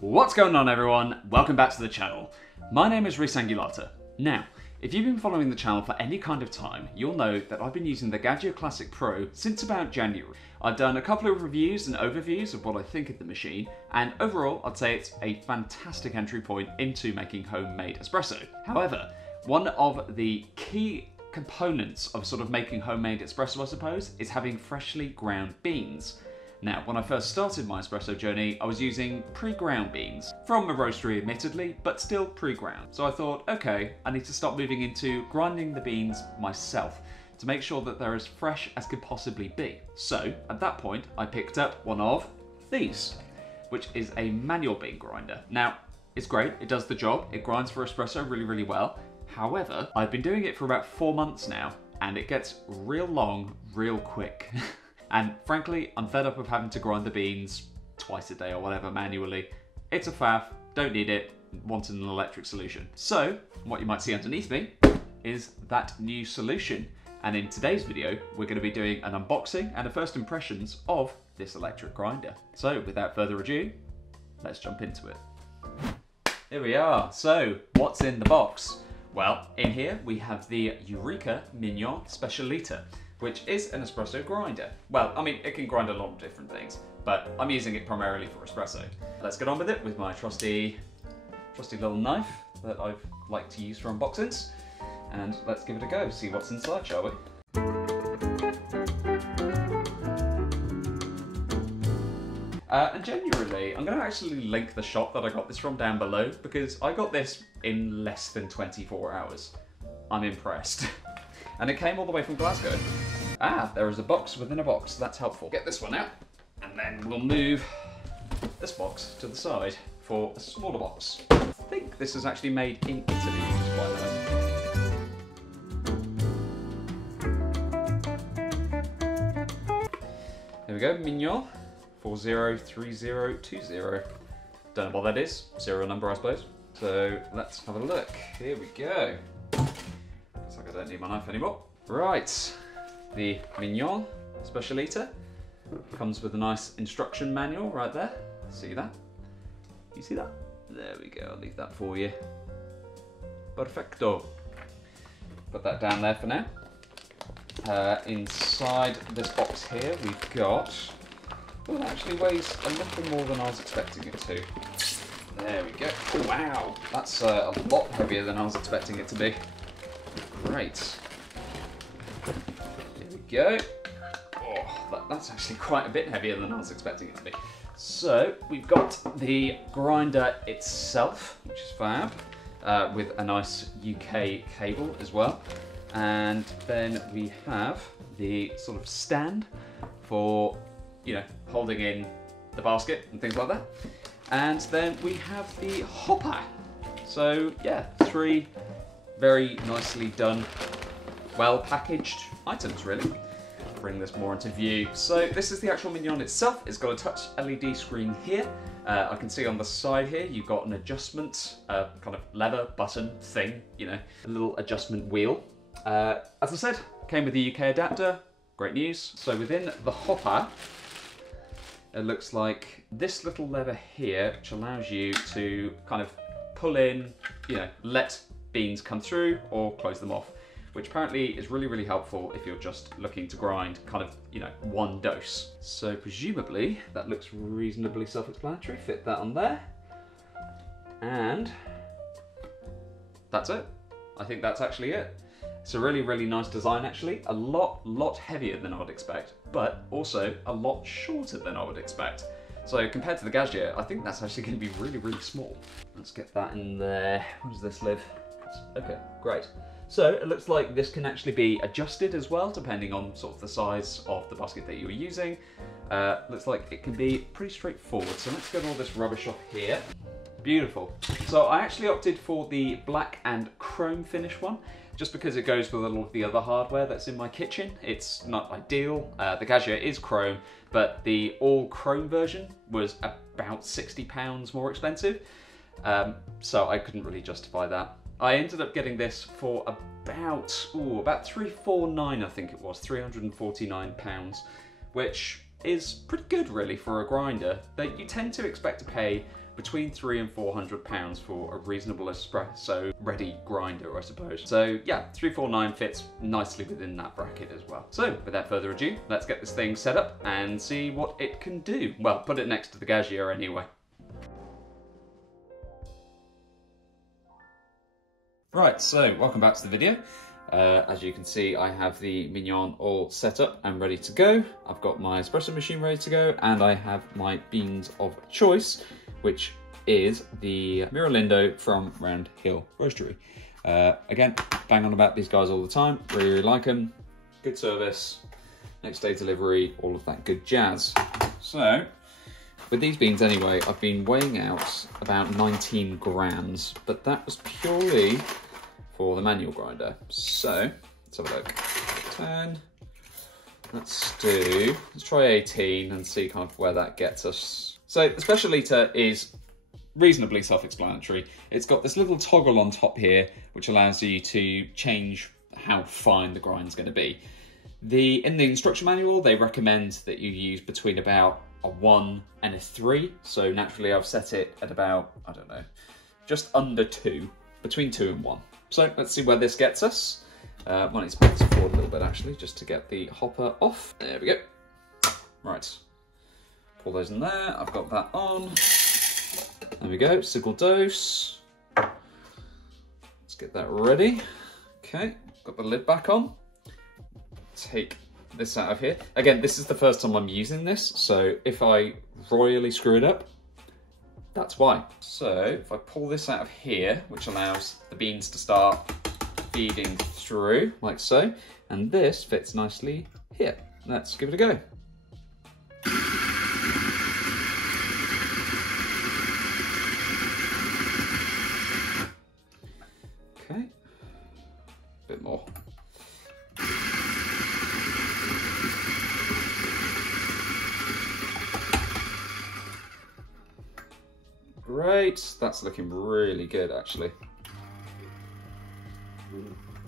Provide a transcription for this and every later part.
What's going on, everyone? Welcome back to the channel. My name is Rhys Angulatta. Now, if you've been following the channel for any kind of time, you'll know that I've been using the Gadget Classic Pro since about January. I've done a couple of reviews and overviews of what I think of the machine, and overall I'd say it's a fantastic entry point into making homemade espresso. However, one of the key components of sort of making homemade espresso, I suppose, is having freshly ground beans. Now, when I first started my espresso journey, I was using pre-ground beans. From a roastery admittedly, but still pre-ground. So I thought, okay, I need to start moving into grinding the beans myself to make sure that they're as fresh as could possibly be. So, at that point, I picked up one of these, which is a manual bean grinder. Now, it's great, it does the job, it grinds for espresso really, really well. However, I've been doing it for about 4 months now, and it gets real long, real quick. And frankly, I'm fed up of having to grind the beans twice a day or whatever manually. It's a faff, don't need it, wanted an electric solution. So, what you might see underneath me is that new solution. And in today's video, we're going to be doing an unboxing and a first impressions of this electric grinder. So, without further ado, let's jump into it. Here we are. So, what's in the box? Well, in here we have the Eureka Mignon Specialita, which is an espresso grinder. Well, I mean, it can grind a lot of different things, but I'm using it primarily for espresso. Let's get on with it with my trusty little knife that I've liked to use for unboxings. And let's give it a go, see what's inside, shall we? And genuinely, I'm going to actually link the shop that I got this from down below, because I got this in less than 24 hours. I'm impressed. And it came all the way from Glasgow. Ah, there is a box within a box. That's helpful. Get this one out, and then we'll move this box to the side for a smaller box. I think this is actually made in Italy, which is quite nice. Here we go, Mignon 403020. Don't know what that is. Serial number, I suppose. So let's have a look. Here we go. Looks like I don't need my knife anymore. Right, the Mignon Specialita comes with a nice instruction manual right there. See that? You see that? There we go, I'll leave that for you. Perfecto. Put that down there for now. Inside this box here we've got, well, it actually weighs a little more than I was expecting it to. There we go. Oh, wow, that's a lot heavier than I was expecting it to be. Great. Here we go. Oh, that's actually quite a bit heavier than I was expecting it to be. So we've got the grinder itself, which is fab, with a nice UK cable as well. And then we have the sort of stand for, you know, holding in the basket and things like that. And then we have the hopper. So yeah, 3 very nicely done, well packaged items really. Bring this more into view. So this is the actual Mignon itself. It's got a touch LED screen here. I can see on the side here you've got an adjustment, kind of lever button thing, you know, a little adjustment wheel. As I said, came with the UK adapter, great news. So within the hopper, it looks like this little lever here, which allows you to kind of pull in, you know, let beans come through or close them off, which apparently is really, really helpful if you're just looking to grind kind of, you know, one dose. So presumably that looks reasonably self-explanatory. Fit that on there. And that's it. I think that's actually it. It's a really, really nice design actually. A lot heavier than I would expect, but also a lot shorter than I would expect. So compared to the Gadget, I think that's actually going to be really, really small. Let's get that in there. Where does this live? Okay, great. So it looks like this can actually be adjusted as well, depending on sort of the size of the basket that you were using. Looks like it can be pretty straightforward. So let's get all this rubbish off here. Beautiful. So I actually opted for the black and chrome finish one, just because it goes with a lot of the other hardware that's in my kitchen. It's not ideal. The Gadget is chrome, but the all chrome version was about £60 more expensive. So I couldn't really justify that. I ended up getting this for about £349, I think it was, £349, which is pretty good really for a grinder. That you tend to expect to pay between £300 and £400 for a reasonable espresso ready grinder, I suppose. So yeah, 349 fits nicely within that bracket as well. So without further ado, let's get this thing set up and see what it can do. Well, put it next to the Gaggia anyway. Right, so welcome back to the video. As you can see, I have the Mignon all set up and ready to go. I've got my espresso machine ready to go, and I have my beans of choice, which is the Miralindo from Round Hill Roastery. Again, bang on about these guys all the time. Really, really like them. Good service, next day delivery, all of that good jazz. So, with these beans anyway, I've been weighing out about 19 grams, but that was purely for the manual grinder. So, let's have a look. 10. Let's try 18 and see kind of where that gets us. So the Specialita is reasonably self-explanatory. It's got this little toggle on top here, which allows you to change how fine the grind's going to be. In the instruction manual, they recommend that you use between about a 1 and a 3. So naturally I've set it at about, I don't know, just under 2, between 2 and 1. So let's see where this gets us. Well, it's back to forward a little bit actually, just to get the hopper off. There we go. Right. Pour those in there, I've got that on. There we go, single dose. Let's get that ready. Okay, got the lid back on. Take this out of here. Again, this is the first time I'm using this, so if I royally screw it up, that's why. So if I pull this out of here, which allows the beans to start feeding through, like so, and this fits nicely here. Let's give it a go. Okay, a bit more. Great, that's looking really good actually.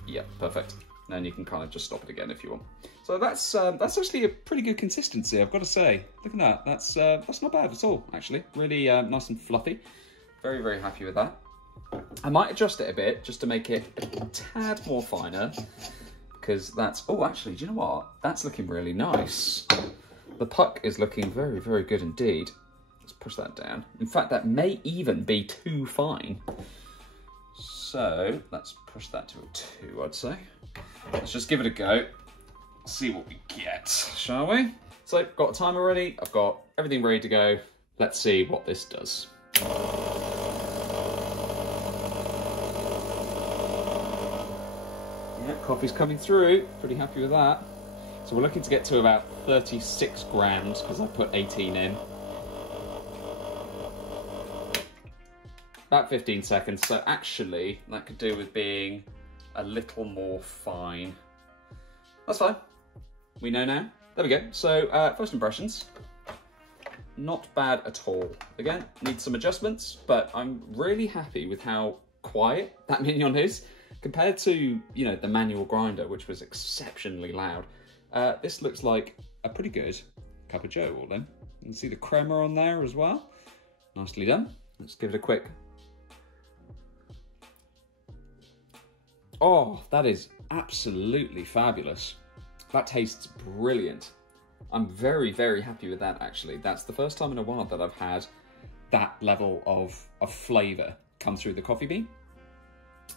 Yeah, perfect. Then you can kind of just stop it again if you want. So that's actually a pretty good consistency, I've got to say. Look at that, that's not bad at all actually. Really nice and fluffy. Very, very happy with that. I might adjust it a bit just to make it a tad more finer, because that's, oh actually, do you know what? That's looking really nice. The puck is looking very, very good indeed. Let's push that down. In fact, that may even be too fine. So let's push that to a 2, I'd say. Let's just give it a go. See what we get, shall we? So, got a timer ready. I've got everything ready to go. Let's see what this does. Yeah, coffee's coming through. Pretty happy with that. So we're looking to get to about 36 grams because I put 18 in. About 15 seconds, so actually that could do with being a little more fine. That's fine. We know now. There we go. So first impressions, not bad at all. Again, needs some adjustments, but I'm really happy with how quiet that Mignon is compared to, you know, the manual grinder, which was exceptionally loud. This looks like a pretty good cup of joe all then. You can see the crema on there as well. Nicely done. Let's give it a quick. Oh, that is absolutely fabulous. That tastes brilliant. I'm very, very happy with that actually. That's the first time in a while that I've had that level of flavour come through the coffee bean.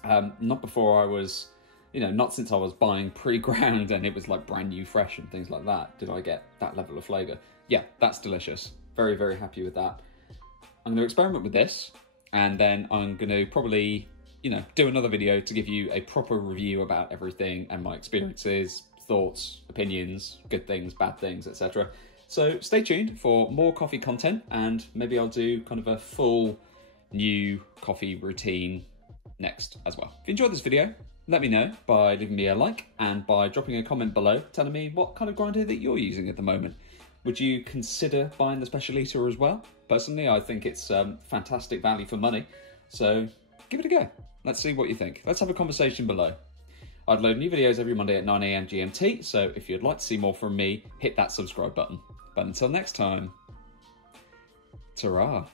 Not before I was, you know, not since I was buying pre-ground and it was like brand new fresh and things like that, did I get that level of flavour. Yeah, that's delicious. Very, very happy with that. I'm going to experiment with this, and then I'm going to probably, you know, do another video to give you a proper review about everything and my experiences, thoughts, opinions, good things, bad things, etc. So stay tuned for more coffee content, and maybe I'll do kind of a full new coffee routine next as well. If you enjoyed this video, let me know by leaving me a like and by dropping a comment below telling me what kind of grinder that you're using at the moment. Would you consider buying the Specialita as well? Personally, I think it's fantastic value for money, so give it a go. Let's see what you think. Let's have a conversation below. I upload new videos every Monday at 9 AM GMT, so if you'd like to see more from me, hit that subscribe button. But until next time, ta-ra.